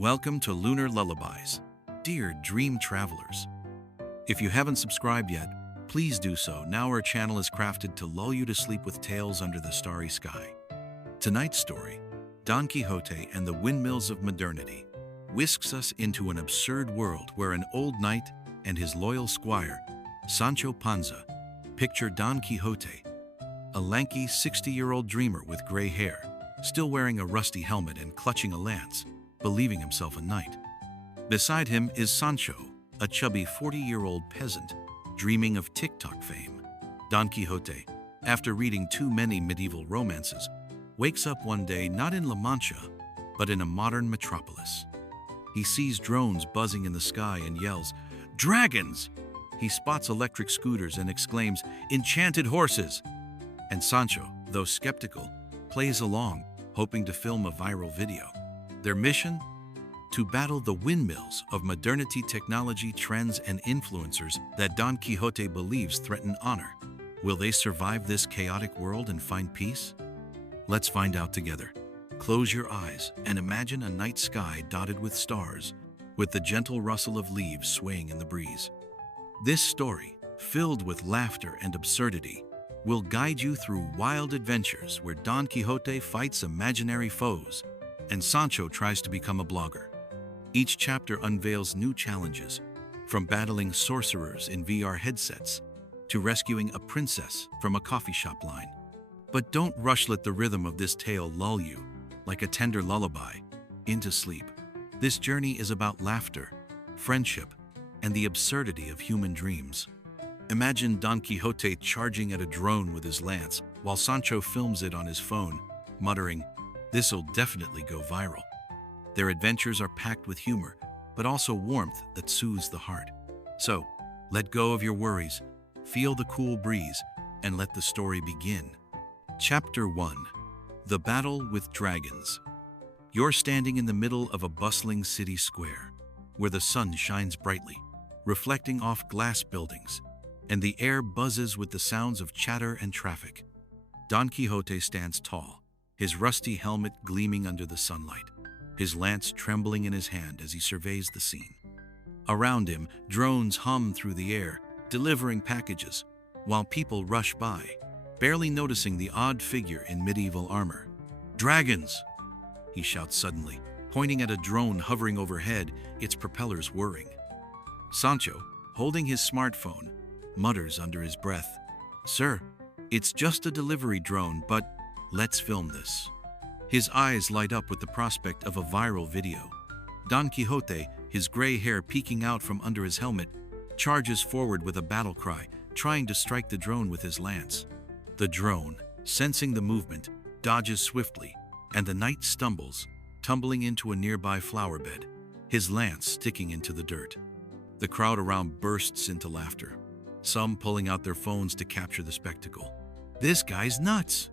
Welcome to Lunar Lullabies, dear dream travelers. If you haven't subscribed yet, please do so. Now our channel is crafted to lull you to sleep with tales under the starry sky. Tonight's story, Don Quixote and the Windmills of Modernity, whisks us into an absurd world where an old knight and his loyal squire, Sancho Panza, picture Don Quixote, a lanky 60-year-old dreamer with gray hair, still wearing a rusty helmet and clutching a lance, believing himself a knight. Beside him is Sancho, a chubby 40-year-old peasant, dreaming of TikTok fame. Don Quixote, after reading too many medieval romances, wakes up one day not in La Mancha, but in a modern metropolis. He sees drones buzzing in the sky and yells, "Dragons!" He spots electric scooters and exclaims, "Enchanted horses!" And Sancho, though skeptical, plays along, hoping to film a viral video. Their mission? To battle the windmills of modernity, technology, trends, and influencers that Don Quixote believes threaten honor. Will they survive this chaotic world and find peace? Let's find out together. Close your eyes and imagine a night sky dotted with stars, with the gentle rustle of leaves swaying in the breeze. This story, filled with laughter and absurdity, will guide you through wild adventures where Don Quixote fights imaginary foes and Sancho tries to become a blogger. Each chapter unveils new challenges, from battling sorcerers in VR headsets to rescuing a princess from a coffee shop line. But don't rush, let the rhythm of this tale lull you, like a tender lullaby, into sleep. This journey is about laughter, friendship, and the absurdity of human dreams. Imagine Don Quixote charging at a drone with his lance, while Sancho films it on his phone, muttering, "This'll definitely go viral." Their adventures are packed with humor, but also warmth that soothes the heart. So, let go of your worries, feel the cool breeze, and let the story begin. Chapter 1. The Battle with Dragons. You're standing in the middle of a bustling city square, where the sun shines brightly, reflecting off glass buildings, and the air buzzes with the sounds of chatter and traffic. Don Quixote stands tall, his rusty helmet gleaming under the sunlight, his lance trembling in his hand as he surveys the scene. Around him, drones hum through the air, delivering packages, while people rush by, barely noticing the odd figure in medieval armor. "Dragons!" he shouts suddenly, pointing at a drone hovering overhead, its propellers whirring. Sancho, holding his smartphone, mutters under his breath, "Sir, it's just a delivery drone, but let's film this." His eyes light up with the prospect of a viral video. Don Quixote, his gray hair peeking out from under his helmet, charges forward with a battle cry, trying to strike the drone with his lance. The drone, sensing the movement, dodges swiftly, and the knight stumbles, tumbling into a nearby flower bed, his lance sticking into the dirt. The crowd around bursts into laughter, some pulling out their phones to capture the spectacle. "This guy's nuts!"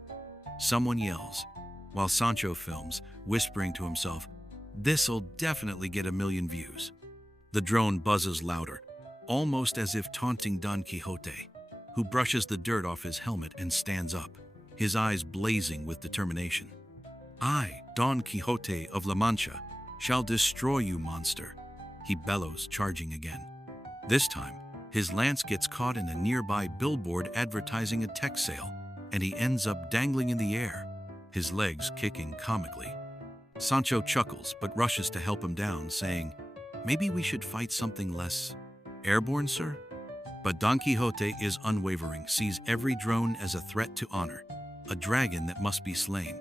someone yells, while Sancho films, whispering to himself, "This'll definitely get 1,000,000 views." The drone buzzes louder, almost as if taunting Don Quixote, who brushes the dirt off his helmet and stands up, his eyes blazing with determination. "I, Don Quixote of La Mancha, shall destroy you, monster," he bellows, charging again. This time, his lance gets caught in a nearby billboard advertising a tech sale, and he ends up dangling in the air, his legs kicking comically. Sancho chuckles but rushes to help him down, saying, "Maybe we should fight something less airborne, sir?" But Don Quixote is unwavering, sees every drone as a threat to honor, a dragon that must be slain.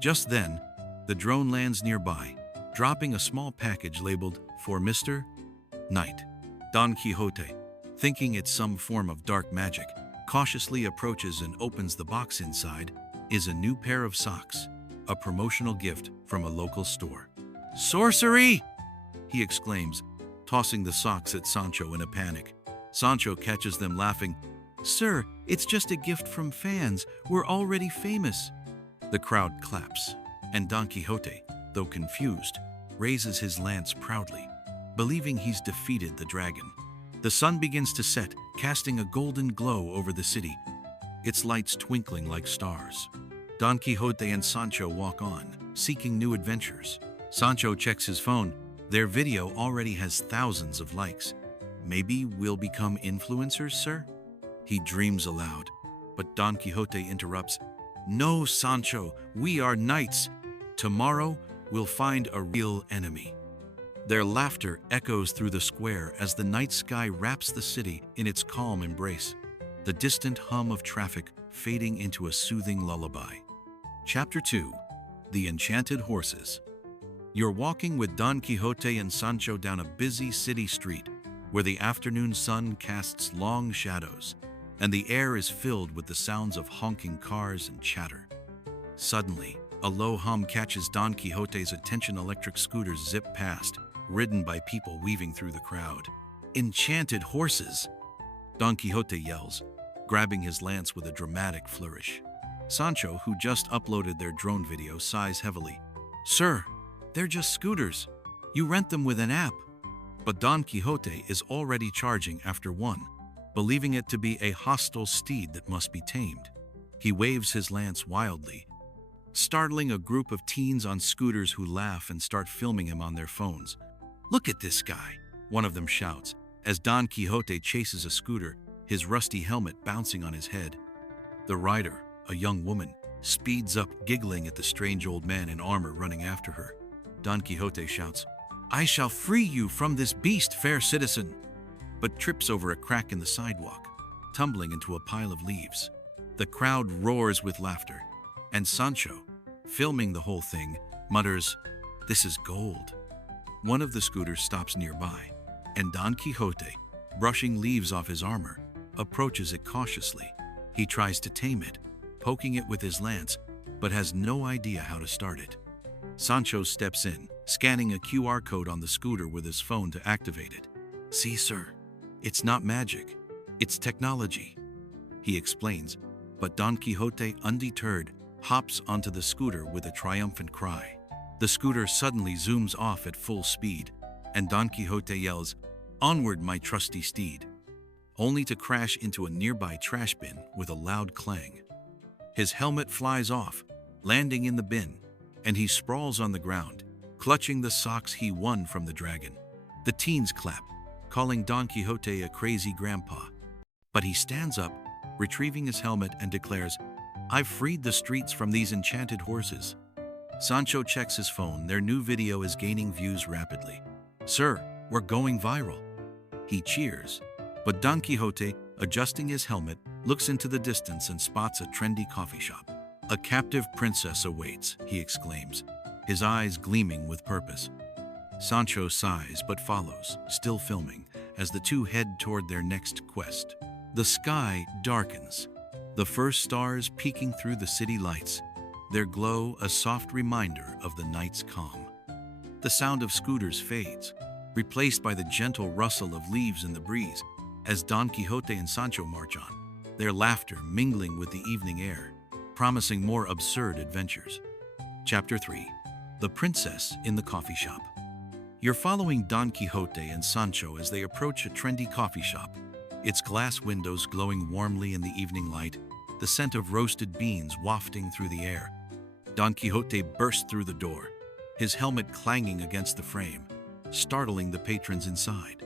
Just then, the drone lands nearby, dropping a small package labeled, "For Mr. Knight." Don Quixote, thinking it's some form of dark magic, cautiously approaches and opens the box. Inside is a new pair of socks, a promotional gift from a local store. "Sorcery!" he exclaims, tossing the socks at Sancho in a panic. Sancho catches them laughing. "Sir, it's just a gift from fans. We're already famous." The crowd claps, and Don Quixote, though confused, raises his lance proudly, believing he's defeated the dragon. The sun begins to set, casting a golden glow over the city, its lights twinkling like stars. Don Quixote and Sancho walk on, seeking new adventures. Sancho checks his phone, Their video already has thousands of likes. Maybe we'll become influencers, sir? He dreams aloud, but Don Quixote interrupts. No, Sancho, we are knights. Tomorrow, we'll find a real enemy. Their laughter echoes through the square as the night sky wraps the city in its calm embrace, the distant hum of traffic fading into a soothing lullaby. Chapter 2. The Enchanted Horses. You're walking with Don Quixote and Sancho down a busy city street where the afternoon sun casts long shadows and the air is filled with the sounds of honking cars and chatter. Suddenly, a low hum catches Don Quixote's attention. Electric scooters zip past, ridden by people weaving through the crowd. Enchanted horses! Don Quixote yells, grabbing his lance with a dramatic flourish. Sancho, who just uploaded their drone video, sighs heavily. Sir, they're just scooters. You rent them with an app. But Don Quixote is already charging after one, believing it to be a hostile steed that must be tamed. He waves his lance wildly, startling a group of teens on scooters who laugh and start filming him on their phones. Look at this guy, one of them shouts, as Don Quixote chases a scooter, his rusty helmet bouncing on his head. The rider, a young woman, speeds up, giggling at the strange old man in armor running after her. Don Quixote shouts, I shall free you from this beast, fair citizen, but trips over a crack in the sidewalk, tumbling into a pile of leaves. The crowd roars with laughter, and Sancho, filming the whole thing, mutters, This is gold. One of the scooters stops nearby, and Don Quixote, brushing leaves off his armor, approaches it cautiously. He tries to tame it, poking it with his lance, but has no idea how to start it. Sancho steps in, scanning a QR code on the scooter with his phone to activate it. See, sir, it's not magic, it's technology, he explains, but Don Quixote, undeterred, hops onto the scooter with a triumphant cry. The scooter suddenly zooms off at full speed, and Don Quixote yells, Onward, my trusty steed, only to crash into a nearby trash bin with a loud clang. His helmet flies off, landing in the bin, and he sprawls on the ground, clutching the socks he won from the dragon. The teens clap, calling Don Quixote a crazy grandpa. But he stands up, retrieving his helmet, and declares, I've freed the streets from these enchanted horses. Sancho checks his phone. Their new video is gaining views rapidly. Sir, we're going viral. He cheers, but Don Quixote, adjusting his helmet, looks into the distance and spots a trendy coffee shop. A captive princess awaits, he exclaims, his eyes gleaming with purpose. Sancho sighs but follows, still filming, as the two head toward their next quest. The sky darkens, the first stars peeking through the city lights, their glow a soft reminder of the night's calm. The sound of scooters fades, replaced by the gentle rustle of leaves in the breeze, as Don Quixote and Sancho march on, their laughter mingling with the evening air, promising more absurd adventures. Chapter 3. The Princess in the Coffee Shop. You're following Don Quixote and Sancho as they approach a trendy coffee shop, its glass windows glowing warmly in the evening light, the scent of roasted beans wafting through the air. Don Quixote bursts through the door, his helmet clanging against the frame, startling the patrons inside.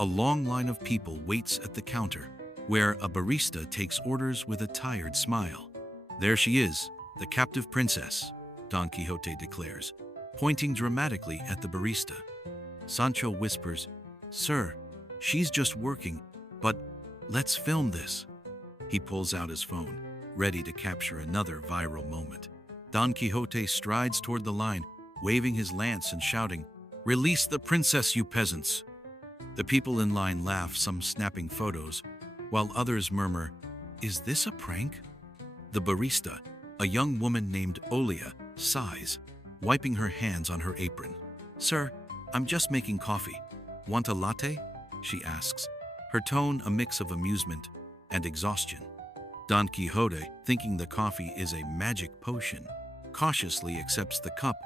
A long line of people waits at the counter, where a barista takes orders with a tired smile. There she is, the captive princess, Don Quixote declares, pointing dramatically at the barista. Sancho whispers, Sir, she's just working, but let's film this. He pulls out his phone, ready to capture another viral moment. Don Quixote strides toward the line, waving his lance and shouting, Release the princess, you peasants! The people in line laugh, some snapping photos, while others murmur, Is this a prank? The barista, a young woman named Olia, sighs, wiping her hands on her apron. Sir, I'm just making coffee. Want a latte? She asks, her tone a mix of amusement and exhaustion. Don Quixote, thinking the coffee is a magic potion, cautiously accepts the cup,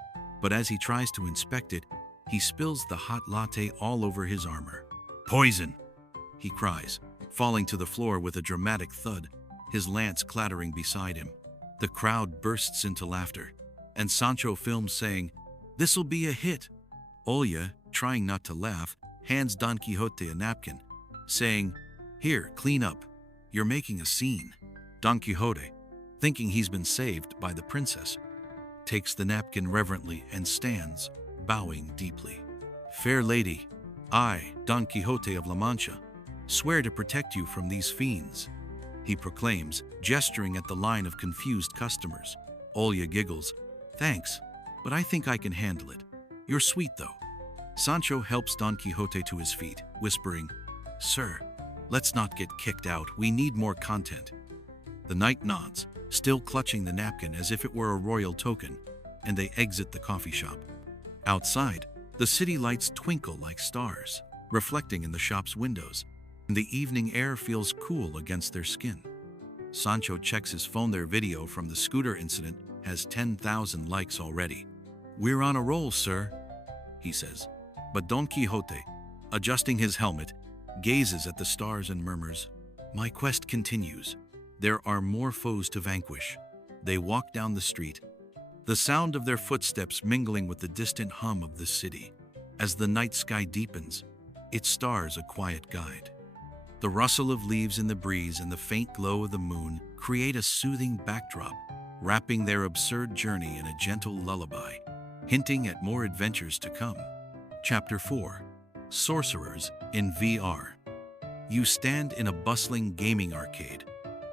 but as he tries to inspect it, he spills the hot latte all over his armor. Poison! He cries, falling to the floor with a dramatic thud, his lance clattering beside him. The crowd bursts into laughter, and Sancho films saying, This'll be a hit. Olia, trying not to laugh, hands Don Quixote a napkin, saying, "Here, clean up. You're making a scene." Don Quixote, thinking he's been saved by the princess, takes the napkin reverently and stands, bowing deeply. "Fair lady, I, Don Quixote of La Mancha, swear to protect you from these fiends," he proclaims, gesturing at the line of confused customers. Olya giggles. "Thanks, but I think I can handle it. You're sweet, though." Sancho helps Don Quixote to his feet, whispering, "Sir, let's not get kicked out. We need more content." The knight nods, still clutching the napkin as if it were a royal token, and they exit the coffee shop. Outside, the city lights twinkle like stars, reflecting in the shop's windows, and the evening air feels cool against their skin. Sancho checks his phone. Their video from the scooter incident has 10,000 likes already. "We're on a roll, sir," he says. But Don Quixote, adjusting his helmet, gazes at the stars and murmurs, "My quest continues. There are more foes to vanquish." They walk down the street, the sound of their footsteps mingling with the distant hum of the city. As the night sky deepens, it stars a quiet guide. The rustle of leaves in the breeze and the faint glow of the moon create a soothing backdrop, wrapping their absurd journey in a gentle lullaby, hinting at more adventures to come. Chapter 4. Sorcerers in VR. You stand in a bustling gaming arcade,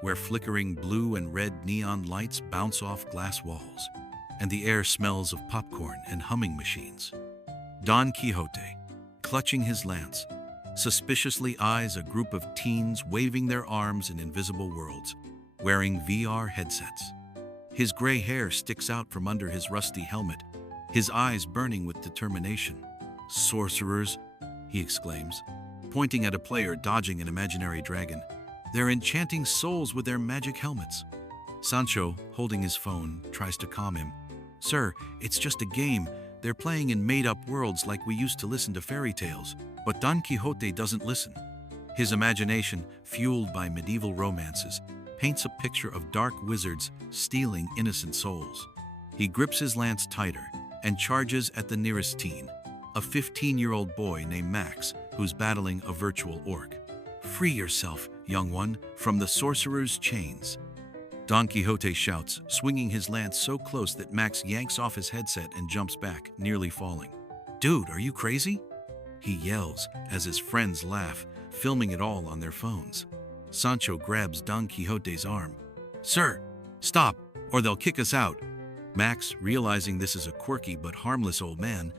where flickering blue and red neon lights bounce off glass walls, and the air smells of popcorn and humming machines. Don Quixote, clutching his lance, suspiciously eyes a group of teens waving their arms in invisible worlds, wearing VR headsets. His gray hair sticks out from under his rusty helmet, his eyes burning with determination. "Sorcerers," he exclaims, pointing at a player dodging an imaginary dragon. "They're enchanting souls with their magic helmets." Sancho, holding his phone, tries to calm him. "Sir, it's just a game. They're playing in made-up worlds like we used to listen to fairy tales." But Don Quixote doesn't listen. His imagination, fueled by medieval romances, paints a picture of dark wizards stealing innocent souls. He grips his lance tighter and charges at the nearest teen, a 15-year-old boy named Max, who's battling a virtual orc. "Free yourself, young one, from the sorcerer's chains," Don Quixote shouts, swinging his lance so close that Max yanks off his headset and jumps back, nearly falling. "Dude, are you crazy?" he yells as his friends laugh, filming it all on their phones. Sancho grabs Don Quixote's arm. "Sir, stop, or they'll kick us out." Max, realizing this is a quirky but harmless old man,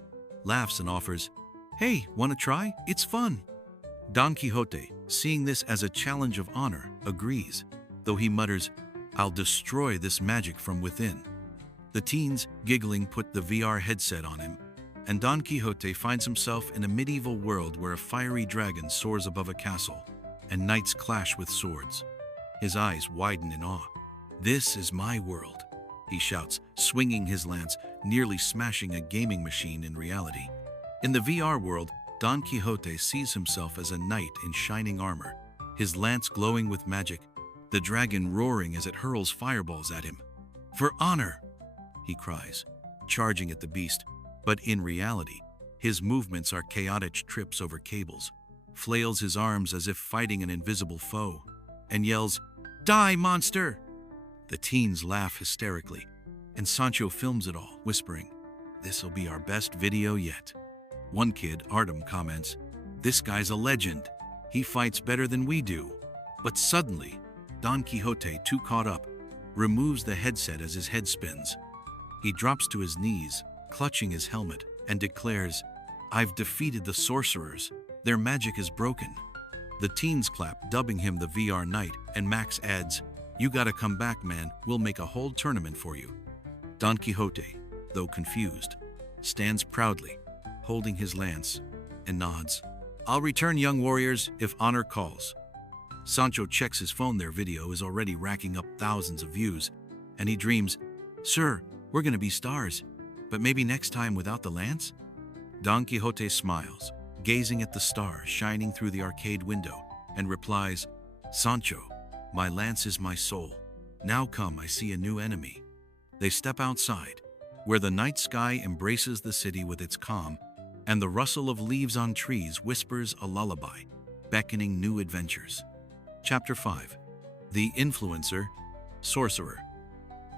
laughs and offers, "Hey, wanna try? It's fun." Don Quixote, seeing this as a challenge of honor, agrees, though he mutters, "I'll destroy this magic from within." The teens, giggling, put the VR headset on him, and Don Quixote finds himself in a medieval world where a fiery dragon soars above a castle, and knights clash with swords. His eyes widen in awe. "This is my world," he shouts, swinging his lance, nearly smashing a gaming machine in reality. In the VR world, Don Quixote sees himself as a knight in shining armor, his lance glowing with magic, the dragon roaring as it hurls fireballs at him. "For honor!" he cries, charging at the beast, but in reality, his movements are chaotic trips over cables, flails his arms as if fighting an invisible foe, and yells, "Die, monster!" The teens laugh hysterically, and Sancho films it all, whispering, "This'll be our best video yet." One kid, Artem, comments, "This guy's a legend. He fights better than we do." But suddenly, Don Quixote, too caught up, removes the headset as his head spins. He drops to his knees, clutching his helmet, and declares, "I've defeated the sorcerers. Their magic is broken." The teens clap, dubbing him the VR Knight, and Max adds, "You gotta come back, man. We'll make a whole tournament for you." Don Quixote, though confused, stands proudly, holding his lance, and nods. "I'll return, young warriors, if honor calls." Sancho checks his phone. Their video is already racking up thousands of views, and he dreams, "Sir, we're gonna be stars, but maybe next time without the lance?" Don Quixote smiles, gazing at the stars shining through the arcade window, and replies, "Sancho, my lance is my soul. Now come, I see a new enemy." They step outside, where the night sky embraces the city with its calm, and the rustle of leaves on trees whispers a lullaby, beckoning new adventures. Chapter 5. The Influencer, Sorcerer.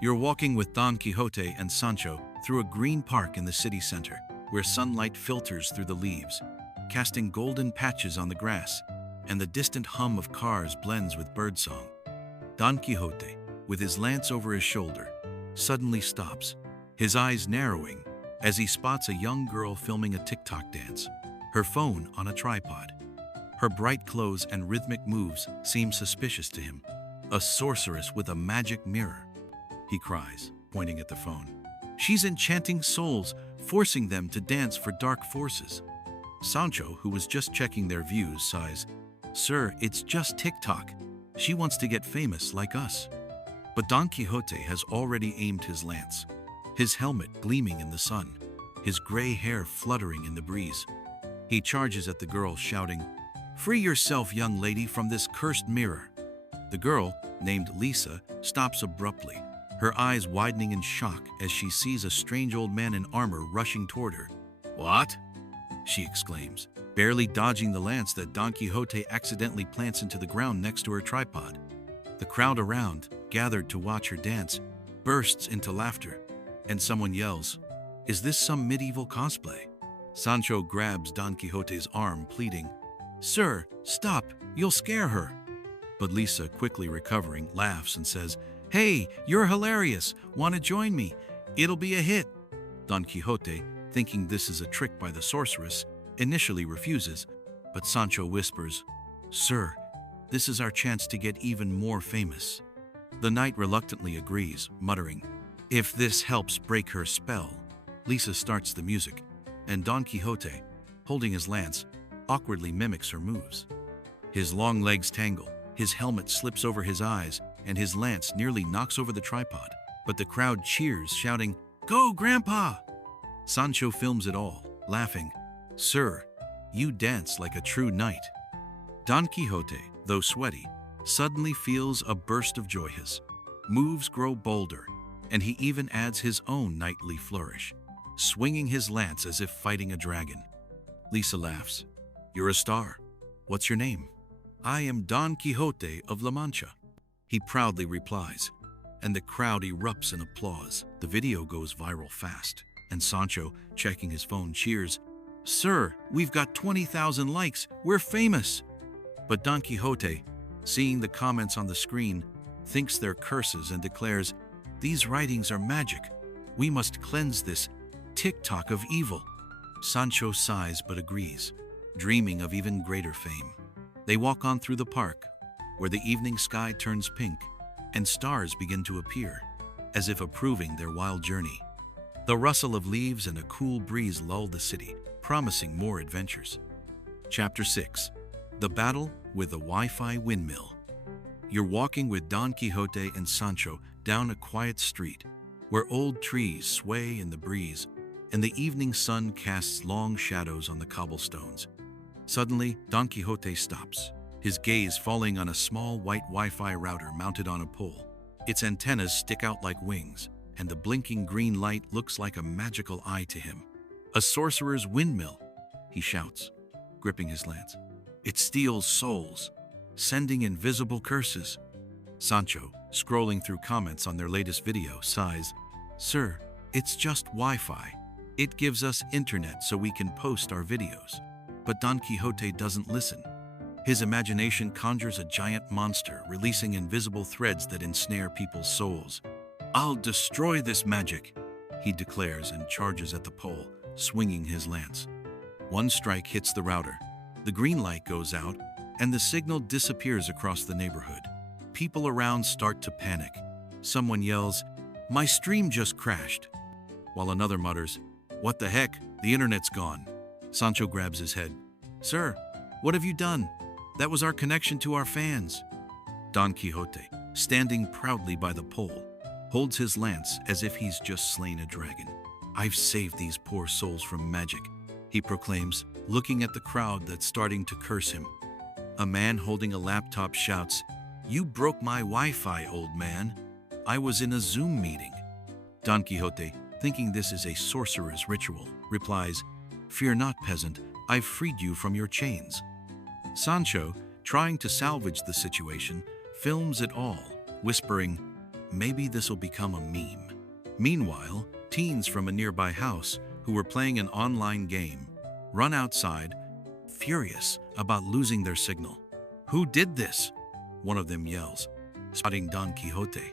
You're walking with Don Quixote and Sancho through a green park in the city center, where sunlight filters through the leaves, casting golden patches on the grass, and the distant hum of cars blends with birdsong. Don Quixote, with his lance over his shoulder, suddenly stops, his eyes narrowing as he spots a young girl filming a TikTok dance, her phone on a tripod. Her bright clothes and rhythmic moves seem suspicious to him. A sorceress with a magic mirror, he cries, pointing at the phone. She's enchanting souls, forcing them to dance for dark forces. Sancho, who was just checking their views, sighs, "Sir, it's just TikTok. She wants to get famous like us." But Don Quixote has already aimed his lance, his helmet gleaming in the sun, his gray hair fluttering in the breeze. He charges at the girl, shouting, "Free yourself, young lady, from this cursed mirror." The girl, named Lisa, stops abruptly, her eyes widening in shock as she sees a strange old man in armor rushing toward her. "What?" she exclaims, barely dodging the lance that Don Quixote accidentally plants into the ground next to her tripod. The crowd around, gathered to watch her dance, bursts into laughter, and someone yells, "Is this some medieval cosplay?" Sancho grabs Don Quixote's arm, pleading, "Sir, stop, you'll scare her." But Lisa, quickly recovering, laughs and says, "Hey, you're hilarious. Want to join me? It'll be a hit." Don Quixote, thinking this is a trick by the sorceress, initially refuses, but Sancho whispers, "Sir, this is our chance to get even more famous." The knight reluctantly agrees, muttering, "If this helps break her spell." Lisa starts the music, and Don Quixote, holding his lance, awkwardly mimics her moves. His long legs tangle, his helmet slips over his eyes, and his lance nearly knocks over the tripod. But the crowd cheers, shouting, "Go, Grandpa!" Sancho films it all, laughing, "Sir, you dance like a true knight." Don Quixote, though sweaty, suddenly feels a burst of joy. His moves grow bolder, and he even adds his own knightly flourish, swinging his lance as if fighting a dragon. Lisa laughs. "You're a star. What's your name?" "I am Don Quixote of La Mancha," he proudly replies, and the crowd erupts in applause. The video goes viral fast, and Sancho, checking his phone, cheers, "Sir, we've got 20,000 likes. We're famous." But Don Quixote, seeing the comments on the screen, thinks they're curses and declares, "These writings are magic. We must cleanse this TikTok of evil." Sancho sighs but agrees, dreaming of even greater fame. They walk on through the park, where the evening sky turns pink and stars begin to appear, as if approving their wild journey. The rustle of leaves and a cool breeze lull the city, promising more adventures. Chapter 6. The Battle with the Wi-Fi Windmill. You're walking with Don Quixote and Sancho down a quiet street, where old trees sway in the breeze, and the evening sun casts long shadows on the cobblestones. Suddenly, Don Quixote stops, his gaze falling on a small white Wi-Fi router mounted on a pole. Its antennas stick out like wings, and the blinking green light looks like a magical eye to him. "A sorcerer's windmill," he shouts, gripping his lance. "It steals souls, sending invisible curses." Sancho, scrolling through comments on their latest video, sighs, "Sir, it's just Wi-Fi. It gives us internet so we can post our videos." But Don Quixote doesn't listen. His imagination conjures a giant monster, releasing invisible threads that ensnare people's souls. "I'll destroy this magic," he declares and charges at the pole, swinging his lance. One strike hits the router. The green light goes out, and the signal disappears across the neighborhood. People around start to panic. Someone yells, "My stream just crashed," while another mutters, "What the heck? The internet's gone." Sancho grabs his head. "Sir, what have you done? That was our connection to our fans." Don Quixote, standing proudly by the pole, holds his lance as if he's just slain a dragon. "I've saved these poor souls from magic," he proclaims, looking at the crowd that's starting to curse him. A man holding a laptop shouts, "You broke my Wi-Fi, old man. I was in a Zoom meeting." Don Quixote, thinking this is a sorcerer's ritual, replies, "Fear not, peasant, I've freed you from your chains." Sancho, trying to salvage the situation, films it all, whispering, "Maybe this'll become a meme." Meanwhile, teens from a nearby house who were playing an online game run outside, furious about losing their signal. "Who did this?" one of them yells, spotting Don Quixote.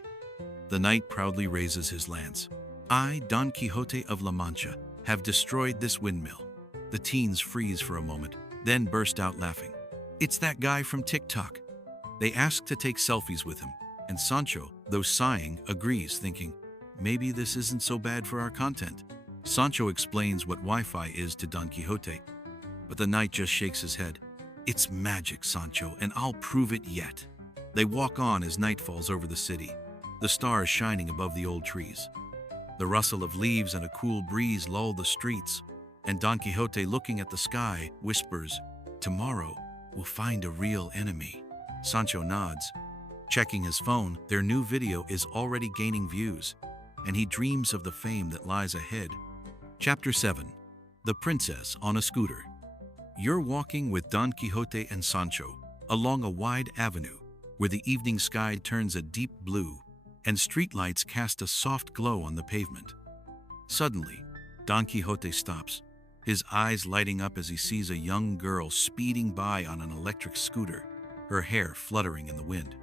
The knight proudly raises his lance. "I, Don Quixote of La Mancha, have destroyed this windmill." The teens freeze for a moment, then burst out laughing. "It's that guy from TikTok." They ask to take selfies with him, and Sancho, though sighing, agrees, thinking, maybe this isn't so bad for our content. Sancho explains what Wi-Fi is to Don Quixote, but the knight just shakes his head. "It's magic, Sancho, and I'll prove it yet." They walk on as night falls over the city, the stars shining above the old trees. The rustle of leaves and a cool breeze lull the streets, and Don Quixote, looking at the sky, whispers, "Tomorrow we'll find a real enemy." Sancho nods. Checking his phone, their new video is already gaining views, and he dreams of the fame that lies ahead. Chapter 7. The Princess on a Scooter. You're walking with Don Quixote and Sancho along a wide avenue where the evening sky turns a deep blue and streetlights cast a soft glow on the pavement. Suddenly, Don Quixote stops, his eyes lighting up as he sees a young girl speeding by on an electric scooter, her hair fluttering in the wind.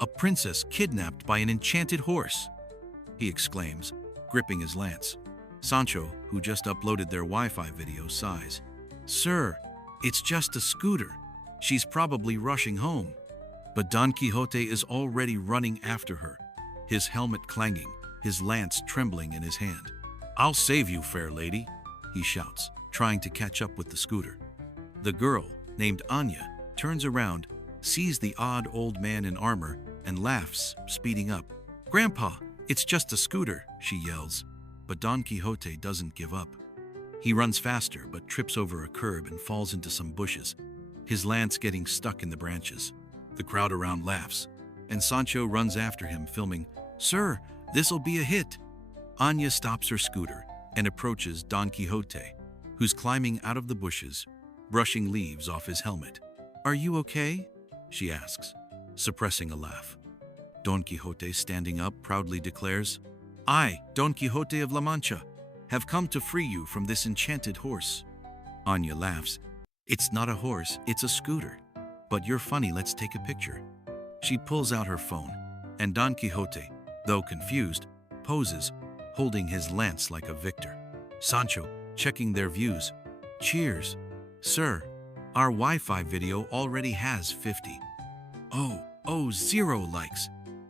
"A princess kidnapped by an enchanted horse!" he exclaims, gripping his lance. Sancho, who just uploaded their Wi-Fi video, sighs. "Sir, it's just a scooter. She's probably rushing home." But Don Quixote is already running after her, his helmet clanging, his lance trembling in his hand. "I'll save you, fair lady," he shouts, trying to catch up with the scooter. The girl, named Anya, turns around, sees the odd old man in armor, and laughs, speeding up. "Grandpa, it's just a scooter," she yells. But Don Quixote doesn't give up. He runs faster but trips over a curb and falls into some bushes, his lance getting stuck in the branches. The crowd around laughs, and Sancho runs after him, filming, "Sir, this'll be a hit." Anya stops her scooter and approaches Don Quixote, who's climbing out of the bushes, brushing leaves off his helmet. "Are you okay?" she asks, suppressing a laugh. Don Quixote, standing up, proudly declares, "I, Don Quixote of La Mancha, have come to free you from this enchanted horse." Anya laughs. "It's not a horse, it's a scooter. But you're funny, let's take a picture." She pulls out her phone, and Don Quixote, though confused, poses, holding his lance like a victor. Sancho, checking their views. "Cheers. Sir, our Wi-Fi video already has 0 likes,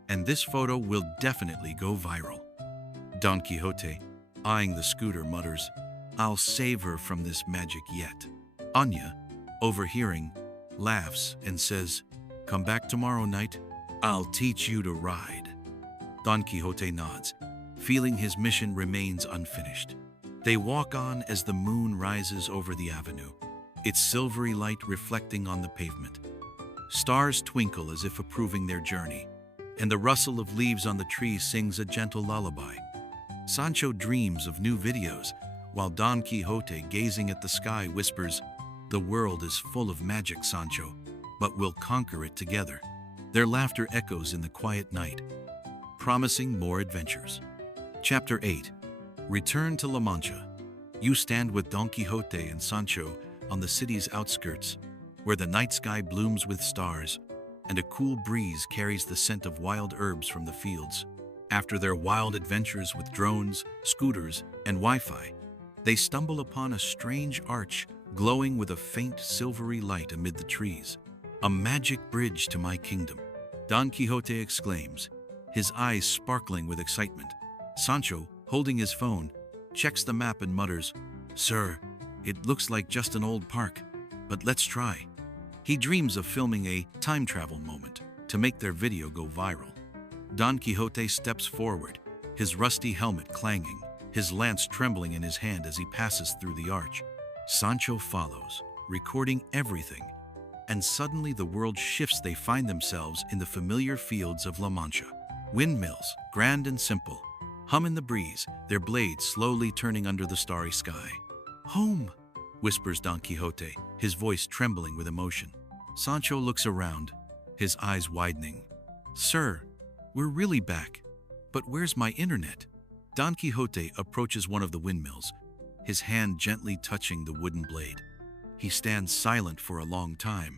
and this photo will definitely go viral." Don Quixote, eyeing the scooter, mutters, "I'll save her from this magic yet." Anya, overhearing, laughs and says, "Come back tomorrow night. I'll teach you to ride." Don Quixote nods, feeling his mission remains unfinished. They walk on as the moon rises over the avenue, its silvery light reflecting on the pavement. Stars twinkle as if approving their journey, and the rustle of leaves on the trees sings a gentle lullaby. Sancho dreams of new videos, while Don Quixote, gazing at the sky, whispers, "The world is full of magic, Sancho, but we'll conquer it together." Their laughter echoes in the quiet night, promising more adventures. Chapter 8. Return to La Mancha. You stand with Don Quixote and Sancho on the city's outskirts, where the night sky blooms with stars, and a cool breeze carries the scent of wild herbs from the fields. After their wild adventures with drones, scooters, and Wi-Fi, they stumble upon a strange arch glowing with a faint silvery light amid the trees. "A magic bridge to my kingdom," Don Quixote exclaims, his eyes sparkling with excitement. Sancho, holding his phone, checks the map and mutters, "Sir, it looks like just an old park, but let's try." He dreams of filming a time travel moment to make their video go viral. Don Quixote steps forward, his rusty helmet clanging, his lance trembling in his hand as he passes through the arch. Sancho follows, recording everything, and suddenly the world shifts. They find themselves in the familiar fields of La Mancha. Windmills, grand and simple, hum in the breeze, their blades slowly turning under the starry sky. "Home!" whispers Don Quixote, his voice trembling with emotion. Sancho looks around, his eyes widening. "Sir, we're really back. But where's my internet?" Don Quixote approaches one of the windmills, his hand gently touching the wooden blade. He stands silent for a long time,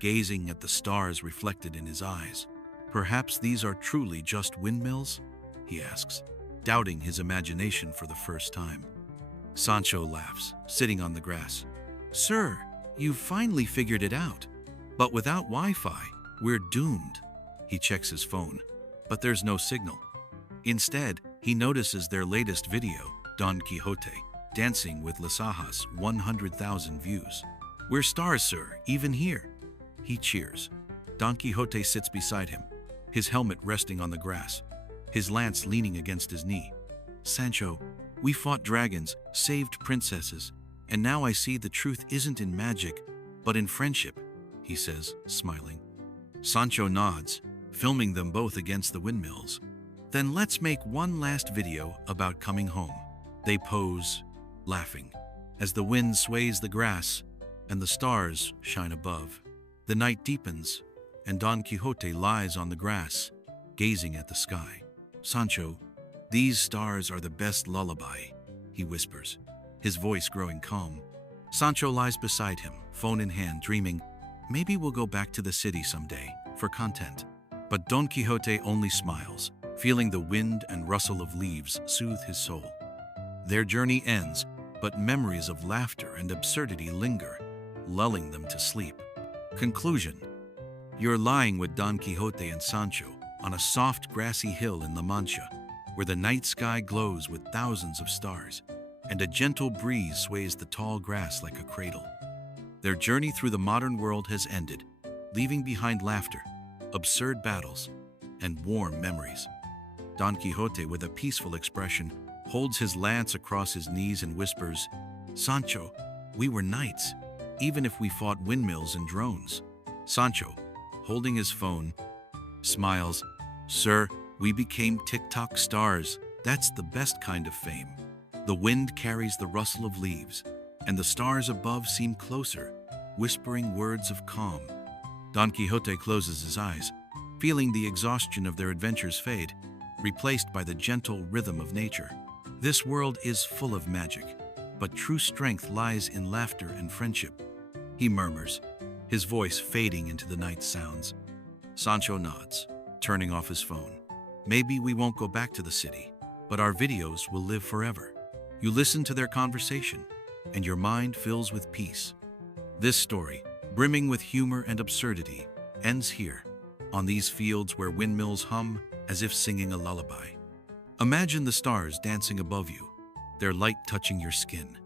gazing at the stars reflected in his eyes. "Perhaps these are truly just windmills?" he asks, doubting his imagination for the first time. Sancho laughs, sitting on the grass. "Sir, you've finally figured it out. But without Wi-Fi, we're doomed." He checks his phone, but there's no signal. Instead, he notices their latest video, Don Quixote, dancing with Lasaja's 100,000 views. "We're stars, sir, even here." He cheers. Don Quixote sits beside him, his helmet resting on the grass, his lance leaning against his knee. "Sancho, we fought dragons, saved princesses, and now I see the truth isn't in magic, but in friendship," he says, smiling. Sancho nods, filming them both against the windmills. "Then let's make one last video about coming home." They pose, laughing, as the wind sways the grass and the stars shine above. The night deepens, and Don Quixote lies on the grass, gazing at the sky. "Sancho, these stars are the best lullaby," he whispers, his voice growing calm. Sancho lies beside him, phone in hand, dreaming, "Maybe we'll go back to the city someday for content." But Don Quixote only smiles, feeling the wind and rustle of leaves soothe his soul. Their journey ends, but memories of laughter and absurdity linger, lulling them to sleep. Conclusion: you're lying with Don Quixote and Sancho on a soft grassy hill in La Mancha, where the night sky glows with thousands of stars, and a gentle breeze sways the tall grass like a cradle. Their journey through the modern world has ended, leaving behind laughter, absurd battles, and warm memories. Don Quixote, with a peaceful expression, holds his lance across his knees and whispers, "Sancho, we were knights, even if we fought windmills and drones." Sancho, holding his phone, smiles, "Sir, we became TikTok stars. That's the best kind of fame. The wind carries the rustle of leaves, and the stars above seem closer, whispering words of calm." Don Quixote closes his eyes, feeling the exhaustion of their adventures fade, replaced by the gentle rhythm of nature. This world is full of magic, but true strength lies in laughter and friendship, he murmurs, his voice fading into the night sounds. Sancho nods, turning off his phone. "Maybe we won't go back to the city, but our videos will live forever." You listen to their conversation, and your mind fills with peace. This story, brimming with humor and absurdity, ends here, on these fields where windmills hum as if singing a lullaby. Imagine the stars dancing above you, their light touching your skin,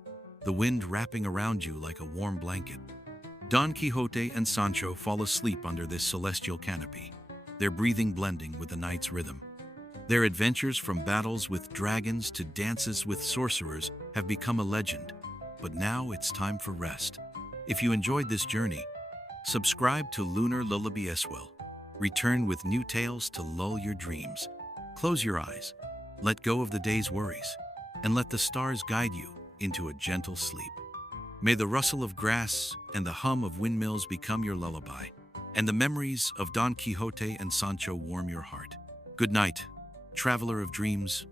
the wind wrapping around you like a warm blanket. Don Quixote and Sancho fall asleep under this celestial canopy, their breathing blending with the night's rhythm. Their adventures, from battles with dragons to dances with sorcerers, have become a legend, but now it's time for rest. If you enjoyed this journey, subscribe to Lunar Lullaby Eswell. Return with new tales to lull your dreams. Close your eyes, let go of the day's worries, and let the stars guide you into a gentle sleep. May the rustle of grass and the hum of windmills become your lullaby, and the memories of Don Quixote and Sancho warm your heart. Good night, traveler of dreams.